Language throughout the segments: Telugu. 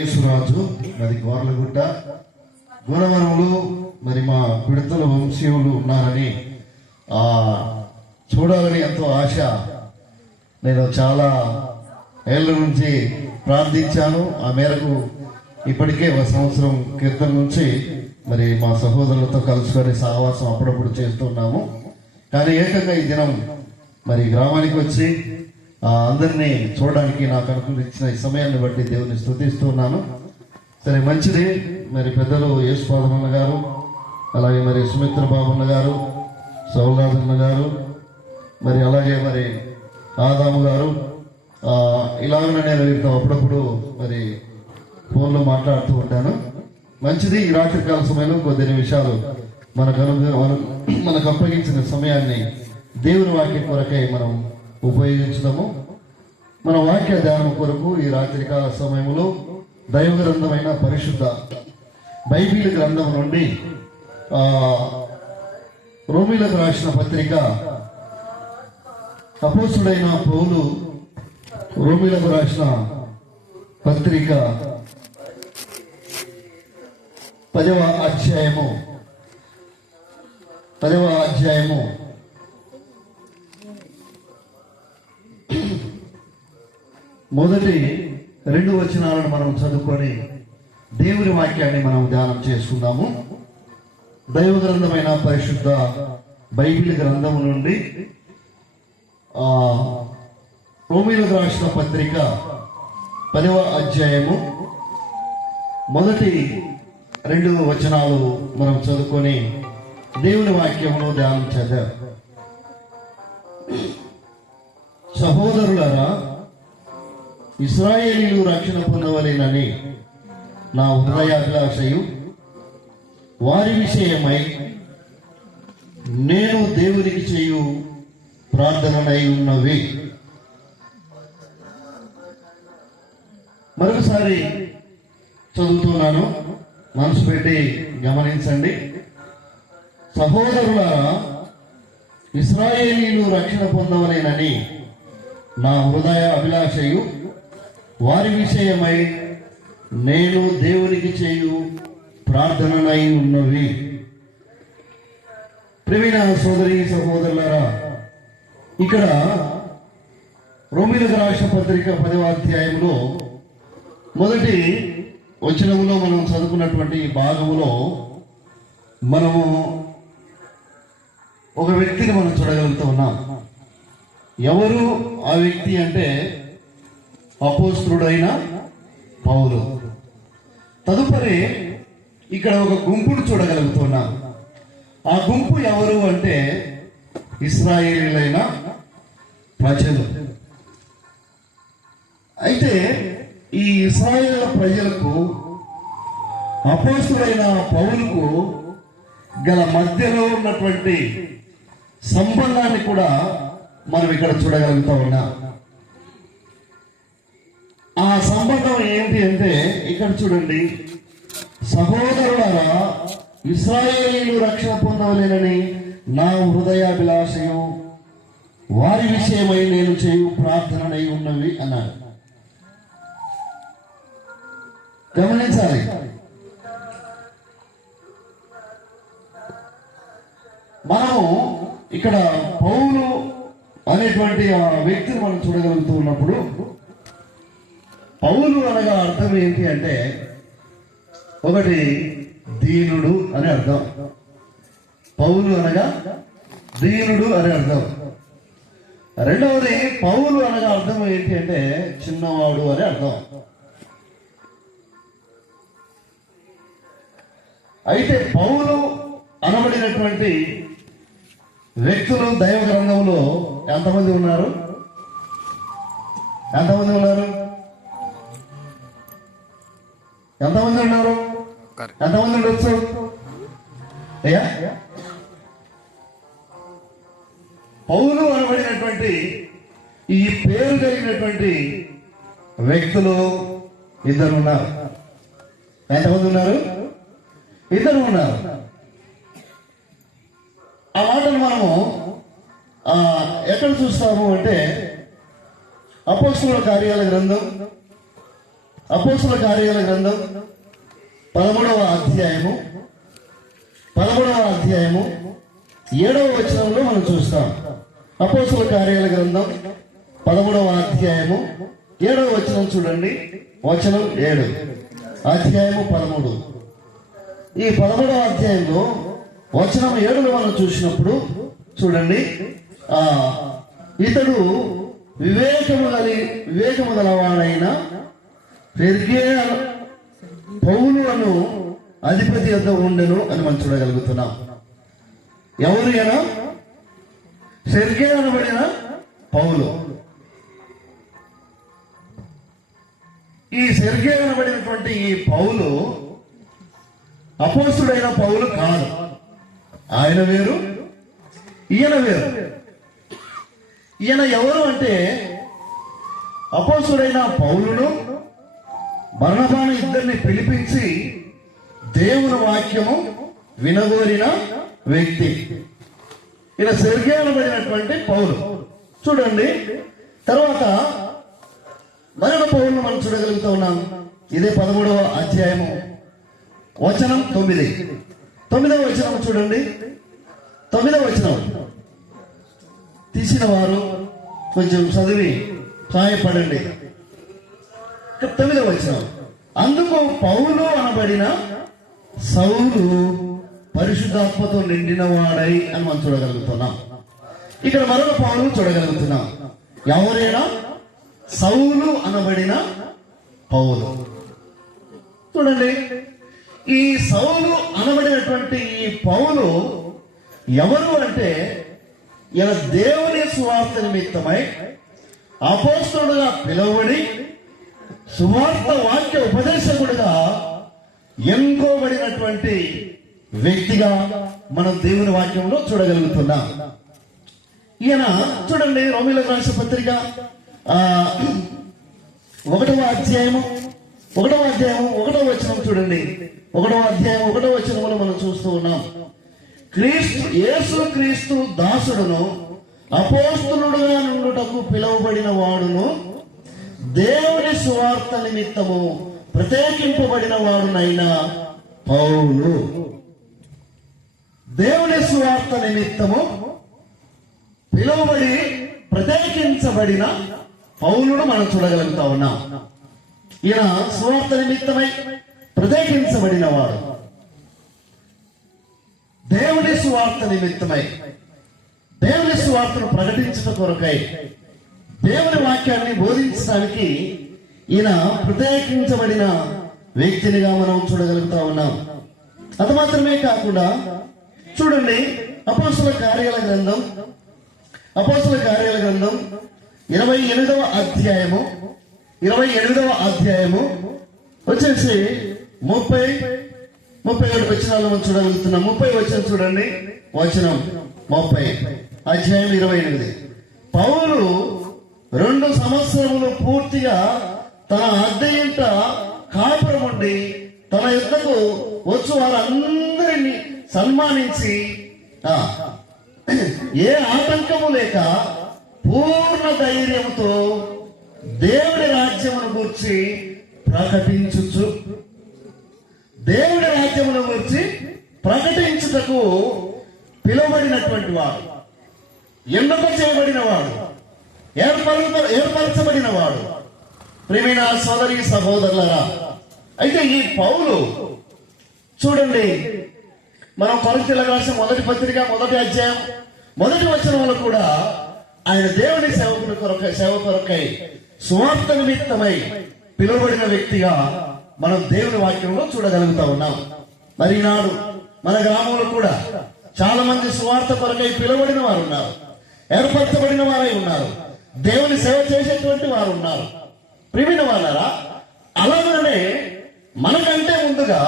యేసురాజు మరి గోర్లగుట్ట గోనవరంలో మరి మా పిడతల వంశీయులు ఉన్నారని చూడాలని ఎంతో ఆశ. నేను చాలా ఏళ్ళ నుంచి ప్రార్థించాను. ఆ మేరకు ఇప్పటికే ఒక సంవత్సరం క్రితం నుంచి మరి మా సహోదరులతో కలుసుకొని సహవాసం అప్పుడప్పుడు చేస్తున్నాము. కానీ ఏకంగా ఈ దినం మరి గ్రామానికి వచ్చి అందరినీ చూడడానికి నాకు అనుకూలించిన ఈ సమయాన్ని బట్టి దేవుని స్తుతిస్తున్నాను. సరే, మంచిది. మరి పెద్దలు యేసుపాదమన్న గారు, అలాగే మరి సుమిత్ర బాబన్న గారు, సౌరాజన్న గారు, మరి అలాగే మరి ఆదాము గారు, ఇలాగనే నేను వీరితో అప్పుడప్పుడు మరి ఫోన్లో మాట్లాడుతూ ఉంటాను. మంచిది. ఈ రాత్రికాల సమయంలో కొద్ది నిమిషాలు మనకు అప్పగించిన సమయాన్ని దేవుని వాక్యం కొరకై మనం ఉపయోగించుదాము. మన వాక్య ధ్యానం కొరకు ఈ రాత్రికాల సమయంలో దైవ గ్రంథమైన పరిశుద్ధ బైబిల్ గ్రంథం నుండి రోమీలకు రాసిన పత్రిక అపోస్తుడైన పౌలు రోమీలకు రాసిన పత్రిక 10వ అధ్యాయము మొదటి 2 వచనాలను మనం చదువుకొని దేవుని వాక్యాన్ని మనం ధ్యానం చేసుకుందాము. దైవ గ్రంథమైన పరిశుద్ధ బైబిల్ గ్రంథం నుండి రోమీలకు రాసిన పత్రిక 10వ అధ్యాయము మొదటి 2 వచనాలు మనం చదువుకొని దేవుని వాక్యమును ధ్యానం చేద్దాం. సహోదరులారా, ఇశ్రాయేలీయులు రక్షణ పొందవలెనని నా హృదయాభిలాషయు వారి విషయమై నేను దేవునికి చేయు ప్రార్థనలై ఉన్నవి. మరొకసారి చదువుతున్నాను, మనసు పెట్టి గమనించండి. సహోదరులారా, ఇశ్రాయేలీయులు రక్షణ పొందవలెనని నా హృదయ అభిలాషయు వారి విషయమై నేను దేవునికి చేయు ప్రార్థనలై ఉన్నవి. ప్రియమైన సోదరి సహోదరులారా, ఇక్కడ రోమీలకు రాసిన పత్రిక 10వ అధ్యాయంలో మొదటి వచనములో మనం చదువుకున్నటువంటి భాగములో మనము ఒక వ్యక్తిని మనం చూడగలుగుతూ ఉన్నాం. ఎవరు ఆ వ్యక్తి అంటే అపోస్తలుడైన పౌలు. తదుపరి ఇక్కడ ఒక గుంపును చూడగలుగుతున్నాం. ఆ గుంపు ఎవరు అంటే ఇశ్రాయేలీయులైన ప్రజలు. అయితే ఈ ఇశ్రాయేలు ప్రజలకు అపోస్తలుడైన పౌలుకు గల మధ్యలో ఉన్నటువంటి సంబంధాన్ని కూడా మనం ఇక్కడ చూడగలుగుతూ ఉన్నాం. ఆ సంబంధం ఏంటి అంటే ఇక్కడ చూడండి, సహోదరులారా, ఇశ్రాయేలీయులు రక్షణ పొందవలెనని నా హృదయాభిలాషయు వారి విషయమై నేను చేయు ప్రార్థనలై ఉన్నవి అన్నాడు. గమనించాలి. మనము ఇక్కడ పౌలు అనేటువంటి ఆ వ్యక్తిని మనం చూడగలుగుతూ ఉన్నప్పుడు, పౌలు అనగా అర్థం ఏంటి అంటే ఒకటి దీనుడు అని అర్థం. పౌలు అనగా దీనుడు అని అర్థం. రెండవది, పౌలు అనగా అర్థం ఏంటి అంటే చిన్నవాడు అని అర్థం. అయితే పౌలు అనబడినటువంటి వ్యక్తులు దైవ గ్రంథంలో ఎంతమంది ఉన్నారు? ఎంతమంది ఉన్నారు? ఎంతమంది ఉండొచ్చు? అయ్యా, పౌలు అనబడినటువంటి ఈ పేరు కలిగినటువంటి వ్యక్తులు 2 ఉన్నారు. ఎంతమంది ఉన్నారు? 2 ఉన్నారు. ఆ మాటలు మనము ఎక్కడ చూస్తాము అంటే అపోస్తలుల కార్యాల గ్రంథం అపోస్తుల కార్యాల గ్రంథం 13వ అధ్యాయము 7వ వచనంలో మనం చూస్తాం. అపోస్తుల కార్యాల గ్రంథం 13వ అధ్యాయము 7వ వచనం చూడండి. వచనం 7, అధ్యాయము 13. ఈ 13వ అధ్యాయంలో వచనం 7లో మనం చూసినప్పుడు చూడండి, ఇతడు వివేకము గలవాడైన పెర్గే పౌలు అను అధిపతి యొద్ద ఉండెను అని మనం చూడగలుగుతున్నాం. ఎవరు అయినా సెర్గే అనబడిన పౌలు. ఈ సెర్గే అనబడినటువంటి ఈ పౌలు అపోస్తుడైన పౌలు కాదు. ఆయన వేరు, ఈయన వేరు. ఈయన ఎవరు అంటే అపోస్తుడైన పౌలును బర్నబాను ఇద్దరిని పిలిపించి దేవుని వాక్యము వినగోరిన వ్యక్తి. ఈయన సెర్గే అనబడినటువంటి పౌలు. చూడండి, తర్వాత మరొక పౌరును మనం చూడగలుగుతూ ఉన్నాం. ఇదే 13వ అధ్యాయము వచనం 9. 9వ వచనం చూడండి. 9వ వచనం తీసిన వారు కొంచెం చదివి సహాయపడండి. 9వ వచనం, అందుకు పౌలు అనబడిన సౌలు పరిశుద్ధాత్మతో నిండిన వాడై అని మనం చూడగలుగుతున్నాం. ఇక్కడ మరొక పౌలు చూడగలుగుతున్నాం. ఎవరైనా సౌలు అనబడిన పౌలు. చూడండి, ఈ సౌలు అనబడినటువంటి ఈ పౌలు ఎవరు అంటే ఈయన దేవుని సువార్త నిమిత్తమై అపోస్తలుడుగా పిలువబడి సువార్త వాక్య ఉపదేశకుడిగా ఎన్నుకోబడినటువంటి వ్యక్తిగా మనం దేవుని వాక్యంలో చూడగలుగుతున్నాం. ఈయన చూడండి, రోమీయులకు రాసిన పత్రిక 1వ అధ్యాయము 1వ వచనం చూడండి. 1వ అధ్యాయం 1వ వచనంలో మనం చూస్తూ ఉన్నాం. యేసుక్రీస్తు దాసుడును అపోస్తలుడుగా నుండుటకు పిలువబడిన వాడును దేవుని సువార్త నిమిత్తము ప్రత్యేకింపబడిన వాడునైన పౌలు. దేవుని సువార్త నిమిత్తము పిలువబడి ప్రత్యేకించబడిన పౌలును మనం చూడగలుగుతా ఉన్నాం. ఈయన సువార్త నిమిత్తమై ప్రత్యేకించబడిన వాడు. దేవుని సువార్త నిమిత్తమై దేవుని సువార్తను ప్రకటించడం కొరకై దేవుని వాక్యాన్ని బోధించడానికి ఈయన ప్రత్యేకించబడిన వ్యక్తినిగా మనం చూడగలుగుతా ఉన్నాం. అది మాత్రమే కాకుండా చూడండి, అపోస్తలుల కార్యాల గ్రంథం 28వ అధ్యాయము వచ్చేసి 37 వచనాలు మనం చూడగలుగుతున్నాం. 30 వచనం చూడండి. వచనం 30, అధ్యాయం 28. పౌలు 2 సంవత్సరములు పూర్తిగా తన అద్దె ఇంట కాపురం ఉండి తన యుద్ధకు వచ్చు వారందరినీ సన్మానించి ఏ ఆటంకము లేక పూర్ణ ధైర్యంతో దేవుడి రాజ్యమును గూర్చి ప్రకటించుచు దేవుడి రాజ్యమును గూర్చి ప్రకటించుటకు పిలువబడినటువంటి వాడు, ఎన్నుక చేయబడిన వాడు, ఏర్పరచబడిన వాడు. ప్రియమైన సోదరి సహోదరులరా, అయితే ఈ పౌలు చూడండి, మనం కొరింథీయులకు రాసిన మొదటి పత్రిక 1వ అధ్యాయం 1వ వచనంలో కూడా ఆయన దేవుని సేవ కొరకై సువార్త నిమిత్తమై పిలువబడిన వ్యక్తిగా మనం దేవుని వాక్యంలో చూడగలుగుతా ఉన్నాం. మరి ఈనాడు మన గ్రామంలో కూడా చాలా మంది సువార్త కొరకై పిలువబడిన వారు ఉన్నారు, ఏర్పరచబడిన వారై ఉన్నారు, దేవుని సేవ చేసేటువంటి వారు ఉన్నారు. ప్రియమైన వాళ్ళారా, అలాగనే మనకంటే ముందుగా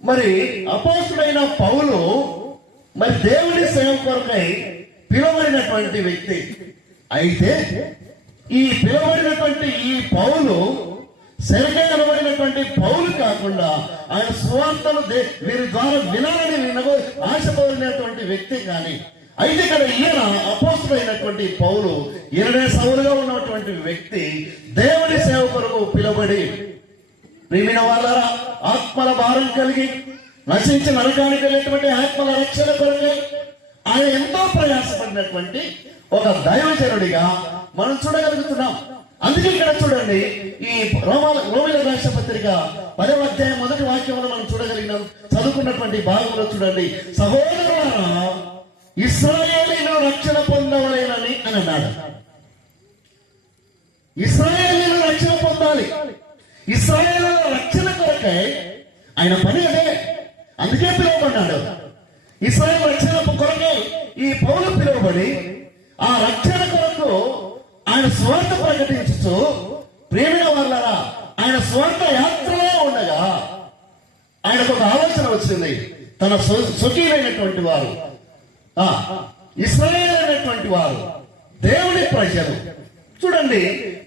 మరి అపోస్తుడైన పౌలు మరి దేవుని సేవ కొరకై పిలువబడినటువంటి వ్యక్తి. అయితే ఈ పిలువబడినటువంటి ఈ పౌలు సెర్గే అనబడినటువంటి పౌలు కాకుండా ఆయన సువార్తను వీరి ద్వారా వినాలని ఆశపడినటువంటి వ్యక్తి. కానీ అయితే ఇక్కడ ఈయన అపోస్తుడైనటువంటి పౌలు ఈయనే సౌలుగా ఉన్నటువంటి వ్యక్తి దేవుని సేవ కొరకు పిలువబడి ప్రియమైన వాళ్ళారా, ఆత్మల భారం కలిగి నశించి నరకానికి వెళ్ళేటువంటి ఆత్మల రక్షణ కొరకై ఆయన ఎంతో ప్రయాసపడినటువంటి ఒక దైవజనుడిగా మనం చూడగలుగుతున్నాం. అందుకే ఇక్కడ చూడండి, ఈ రోమీయుల రాష్ట్ర పత్రిక 10వ అధ్యాయం 1వ వాక్యంలో మనం చూడగలిగినాం. చదువుకున్నటువంటి భాగంలో చూడండి, సహోదరులారా ఇశ్రాయేలీయులు రక్షణ పొందవలేనని అని అన్నాడు. ఇశ్రాయేలీయులు రక్షణ పొందాలి. ఇశ్రాయేలీయుల రక్షణ కొరకై ఆయన పని అదే. అందుకే పిలువబడ్డాడు. ఇశ్రాయేలు రక్షణ కొరకై ఈ పౌలు పిలువబడి ఆ రక్షణ కొరకు ఆయన స్వార్థ ప్రకటించు, ప్రేమిన వాళ్ళరా ఆయన స్వార్థ యాత్రలో ఉండగా ఆయనకు ఒక ఆలోచన వచ్చింది. తన స్వకీయులైనటువంటి వారు, ఇశ్రాయేలు అయినటువంటి వారు, దేవుని ప్రజలు చూడండి,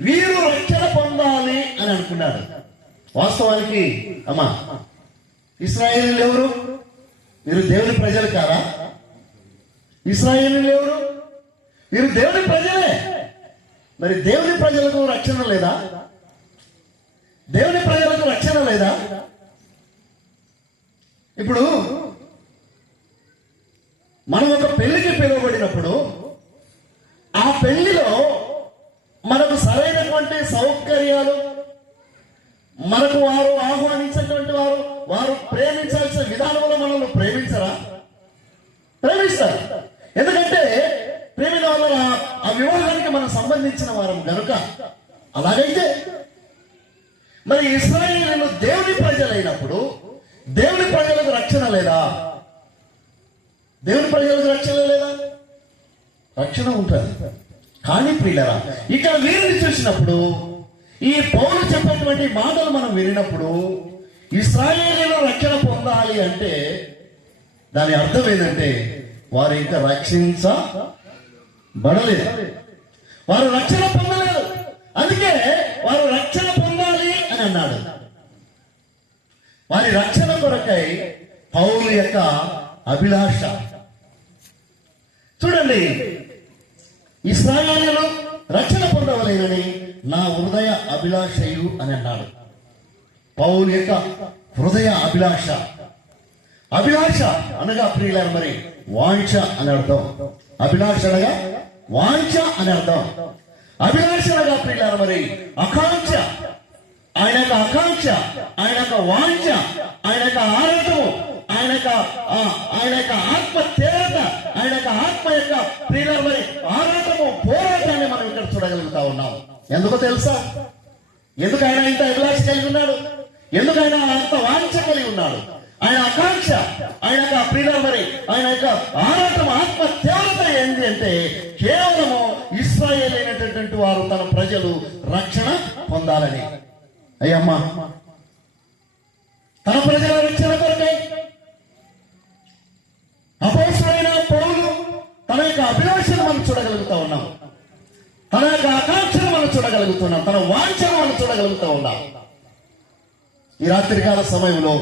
వీరు రక్షణ పొందాలి అని అనుకున్నాడు. వాస్తవానికి అమ్మా, ఇశ్రాయేలీయులు ఎవరు? వీరు దేవుని ప్రజలు కారా? ఇశ్రాయేలీయులు ఎవరు? వీరు దేవుని ప్రజలే. మరి దేవుని ప్రజలకు రక్షణ లేదా? దేవుని ప్రజలకు రక్షణ లేదా? ఇప్పుడు మనం ఒక పెళ్లికి పిలువబడినప్పుడు ఆ పెళ్లిలో మనకు సరైనటువంటి సౌకర్యాలు, మనకు వారు ఆహ్వానించినటువంటి వారు ప్రేమించాల్సిన విధానంలో మనల్ని ప్రేమించరా? ప్రేమిస్తారు. ఎందుకంటే ప్రేమిన వల్ల ఆ వివాహానికి మనం సంబంధించిన వారం గనుక. అలాగైతే మరి ఇశ్రాయేలీయులు దేవుని ప్రజలైనప్పుడు దేవుని ప్రజలకు రక్షణ లేదా? దేవుని ప్రజలకు రక్షణ లేదా? రక్షణ ఉంటుంది. కానీ ప్రియులరా, ఇక్కడ వీరిని చూసినప్పుడు, ఈ పౌలు చెప్పేటువంటి మాటలు మనం వినినప్పుడు, ఇశ్రాయేలీయులు రక్షణ పొందాలి అంటే దాని అర్థం ఏంటంటే వారు ఇంకా రక్షించబడలేదు, వారు రక్షణ పొందలేదు. అందుకే వారు రక్షణ పొందాలి అని అన్నాడు. వారి రక్షణ కొరకై పౌలు యొక్క అభిలాష చూడండి. ఇశ్రాయేలీయులు రక్షణ పొందవలేనని నా హృదయ అభిలాషయు అని అన్నాడు. పౌలు యొక్క హృదయ అభిలాష. అభిలాష అనగా ప్రియులారా మరి వాంఛ అని అర్థం. అభిలాష అనగా వాంఛ అని అర్థం. అభిలాష అనగా ప్రియులారా మరి ఆకాంక్ష. ఆయన యొక్క ఆకాంక్ష, ఆయన యొక్క వాంఛ, ఆయన యొక్క ఆరాటము, ఆయన యొక్క ఆత్మ తీవ్రత, ఆయన యొక్క ఆత్మ యొక్క ప్రియులారా మరి ఆరాటము, పోరాటాన్ని మనం ఇక్కడ చూడగలుగుతా ఉన్నాం. ఎందుకో తెలుసా? ఎందుకు ఆయన ఇంత అభిలాష కలిగి ఉన్నాడు? ఎందుకు ఆయన అంత వాంఛ కలిగి ఉన్నాడు? ఆయన ఆకాంక్ష, ఆయన యొక్క ప్రియులారా మరి ఆయన యొక్క ఆరాటం, ఆత్మ తీవ్రత ఏంటి అంటే కేవలము ఇశ్రాయేలు అయినటువంటి వారు, తన ప్రజలు రక్షణ పొందాలని. అయ్యమ్మా, తన ప్రజల రక్షణ కొరకై అపోస్తలుడైన పౌలు తన యొక్క అభిలాషను మనం చూడగలుగుతా ఉన్నాం, తన యొక్క ఆకాంక్షను మనం చూడగలుగుతున్నాం, తన వాంఛను మనం చూడగలుగుతా ఉన్నాం. ఈ రాత్రికాల సమయంలో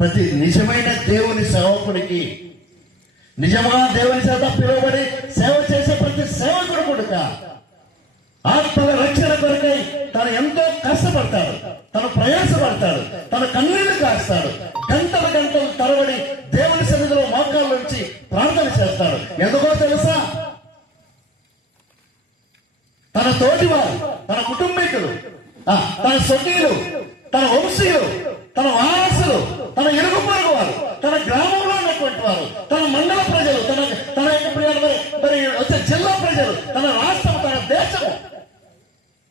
ప్రతి నిజమైన దేవుని సేవకునికి, నిజంగా దేవుని చేత పిలువబడి సేవ చేసే ప్రతి సేవకుడు కొడుక ఆత్మల రక్షణ కొరకై తను ఎంతో కష్టపడతాడు, తను ప్రయాసపడతాడు, తన కన్నీళ్లు కాస్తాడు, గంటల గంటలు తరబడి దేవుని సన్నిధిలో మోకాళ్ళ నుంచి ప్రార్థన చేస్తాడు. ఎందుకో తెలుసా? తన తోటివారు, తన కుటుంబీకులు, తన స్వకీయులు, తన వంశీయులు, తన వారసులు, తన ఇరుగు పొరుగు వారు, తన గ్రామంలో ఉన్నటువంటి వారు, తన మండల ప్రజలు, తన మరి వచ్చే జిల్లా ప్రజలు, తన రాష్ట్రం, తన దేశము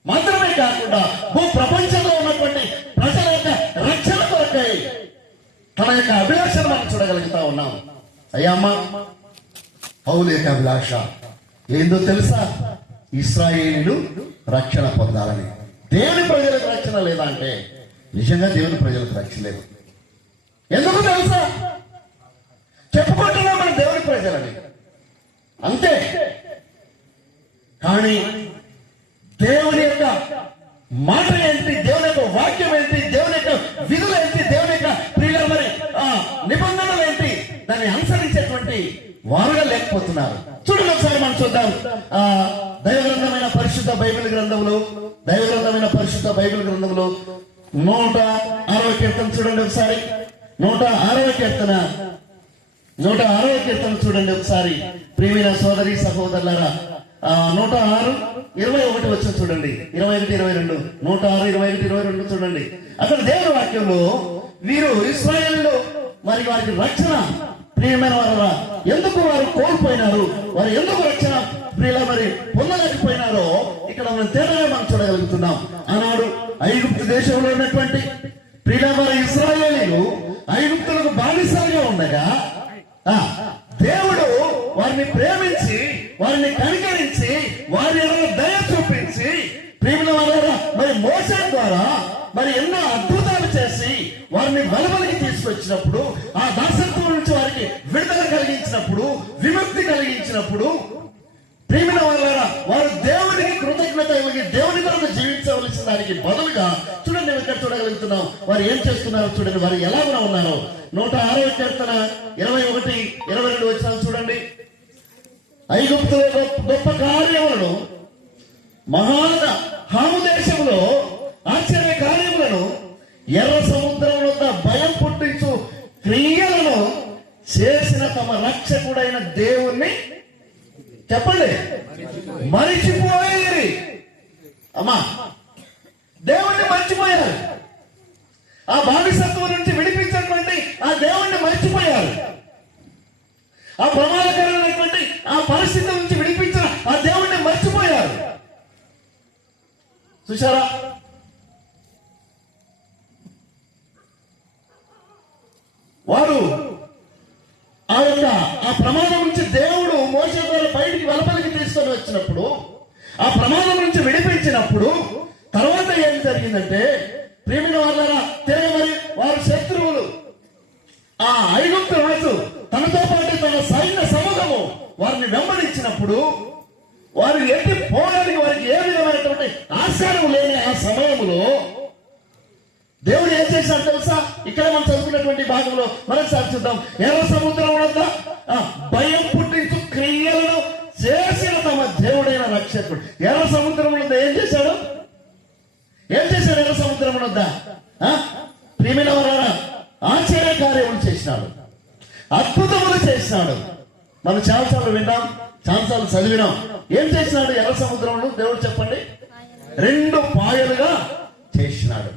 మాత్రమే కాకుండా భూ ప్రపంచంలో ఉన్నటువంటి ప్రజల యొక్క రక్షణ కొరకై తన యొక్క అభిలాషను మనం చూడగలుగుతా ఉన్నాం. అయ్యమ్మ, పౌలు యొక్క అభిలాష ఏందో తెలుసా? ఇశ్రాయేలీయులు రక్షణ పొందాలని. దేవుని ప్రజలకు రక్షణ లేదా అంటే నిజంగా దేవుని ప్రజలకు రక్షణ లేదు. ఎందుకు తెలుసా? చెప్పుకుంటున్నాం మనం దేవుని ప్రజలని అంతే, కానీ దేవుని యొక్క మాట ఏంటి, దేవుని యొక్క వాక్యం ఏంటి, దేవుని యొక్క విధులు ఏంటి, దేవుని యొక్క ప్రియుల మరి నిబంధనలు ఏంటి, దాన్ని అనుసరించేటువంటి వారుగా లేకపోతున్నారు. చూడండి ఒకసారి మనం చూద్దాం. దైవగ్రంథమైన పరిశుద్ధ బైబిల్ గ్రంథంలో 106వ కీర్తన చూడండి ఒకసారి. 106వ కీర్తన చూడండి ఒకసారి. ప్రియమైన సోదరి సహోదరులారా, 106:21 వచ్చిన చూడండి. 21, 22. 106, 21, 22 చూడండి. అక్కడ దేవుని వాక్యంలో వీరు ఇశ్రాయేలులో మరి వారికి రక్షణ ప్రియమైన వారా ఎందుకు వారు కోల్పోయినారు, వారు ఎందుకు రక్షణ ప్రియుల మరి పొందలేకపోయినారో ఇక్కడ మనం తేడాగా మనం చూడగలుగుతున్నాం. ఆనాడు ఐగుప్తు దేశంలో ఉన్నటువంటి ప్రియుల వారి ఇశ్రాయేలీలు ఐగుప్తులకు బానిసలుగా ఉండగా దేవుడు వారిని ప్రేమించి వారిని కనికరించి వారి దయ చూపించి ప్రియమైన వారా మరి మోసే ద్వారా మరి ఎన్నో అద్భుతాలు చేసి వారిని వెలువలికి తీసుకొచ్చినప్పుడు, ఆ దాసత్వం నుంచి వారికి విడుదల కలిగించినప్పుడు, విముక్తి కలిగించినప్పుడు ప్రియమైన వారా వారు దేవునికి కృతజ్ఞత ఇవ్వగి దేవుని కొరకు జీవించవలసిన దానికి బదులుగా చూడండి ఇక్కడ చూడగలుగుతున్నాం వారు ఏం చేస్తున్నారో చూడండి. వారు ఎలాగ ఉన్నారో 106వ కీర్తన 21, 22 వచనాలు చూడండి. ఐగుప్తులో గొప్ప కార్యములను హాము దేశంలో ఆశ్చర్య కార్యములను ఎర్ర సముద్రం వద్ద భయం పుట్టించు క్రియలను చేసిన తమ రక్షకుడైన దేవుణ్ణి చెప్పండి మరిచిపోయి. అమ్మా, దేవుణ్ణి మర్చిపోయారు. ఆ బానిసత్వం నుంచి విడిపించినటువంటి ఆ దేవుణ్ణి మర్చిపోయారు. ఆ ప్రమాదకరమైనటువంటి ఆ పరిస్థితి నుంచి విడిపించిన ఆ దేవుణ్ణి మర్చిపోయారు. చూశారా? వారు ఆ ప్రమాదం నుంచి దేవుడు మోషే ద్వారా బయటికి వెలుపలికి తీసుకొని వచ్చినప్పుడు, ఆ ప్రమాదం నుంచి విడిపించినప్పుడు తర్వాత ఏం జరిగిందంటే ప్రియమైన వాళ్ళ తిరగ వారు శత్రువులు ఆ ఐగుప్తు రాజు తనతో పాటు తన సైన్య సమూహము వారిని వెంబడించినప్పుడు వారు ఎట్టి పోవడానికి వారికి ఏ విధమైనటువంటి ఆస్కారం లేని ఆ సమయంలో దేవుడు ఏం చేశాడు తెలుసా? ఇక్కడ మనం చదువుకున్నటువంటి భాగంలో మరొకసారి చూద్దాం. ఎర్ర సముద్రం వద్ద భయం పుట్టించు క్రియలను చేసిన తమ దేవుడైన రక్షకుడు. ఎర్ర సముద్రం వద్ద ఏం చేశాడు? ఎర్ర సముద్రం వద్ద ప్రియమైన వారా ఆశ్చర్య కార్యములు చేసినాడు, అద్భుతములు చేసినాడు. మనం చాలాసార్లు విన్నాం, చాలాసార్లు చదివినాం. ఏం చేసినాడు ఎర్ర సముద్రంలో? దేవుడు చెప్పండి. 2 పాయలుగా చేసినాడు.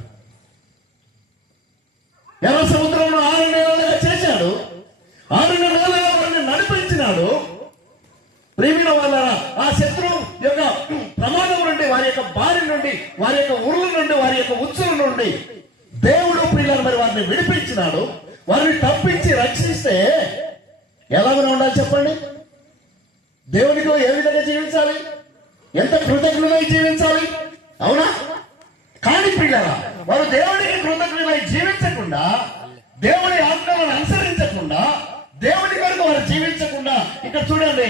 ఎర్ర సముద్రంలో 6 నెలలుగా చేశాడు. 6 నెలలుగా వారిని నడిపించినాడు. ప్రియమైన వాళ్ళ ఆ శత్రువు యొక్క ప్రమాదం నుండి, వారి యొక్క బారి నుండి, వారి యొక్క ఉరుల నుండి, వారి యొక్క ఉచ్చుల నుండి దేవుడు ప్రియులను మరి వారిని విడిపించినాడు. వారిని తప్పించి రక్షిస్తే ఎలాగైనా ఉండాలి చెప్పండి? దేవునికి ఏ విధంగా జీవించాలి? ఎంత కృతజ్ఞులై జీవించాలి? అవునా? కానీ పిల్లరా వారు దేవునికి కృతజ్ఞులై జీవించకుండా, దేవుని ఆజ్ఞలను అనుసరించకుండా, దేవుని కొరకు వారు జీవించకుండా ఇక్కడ చూడండి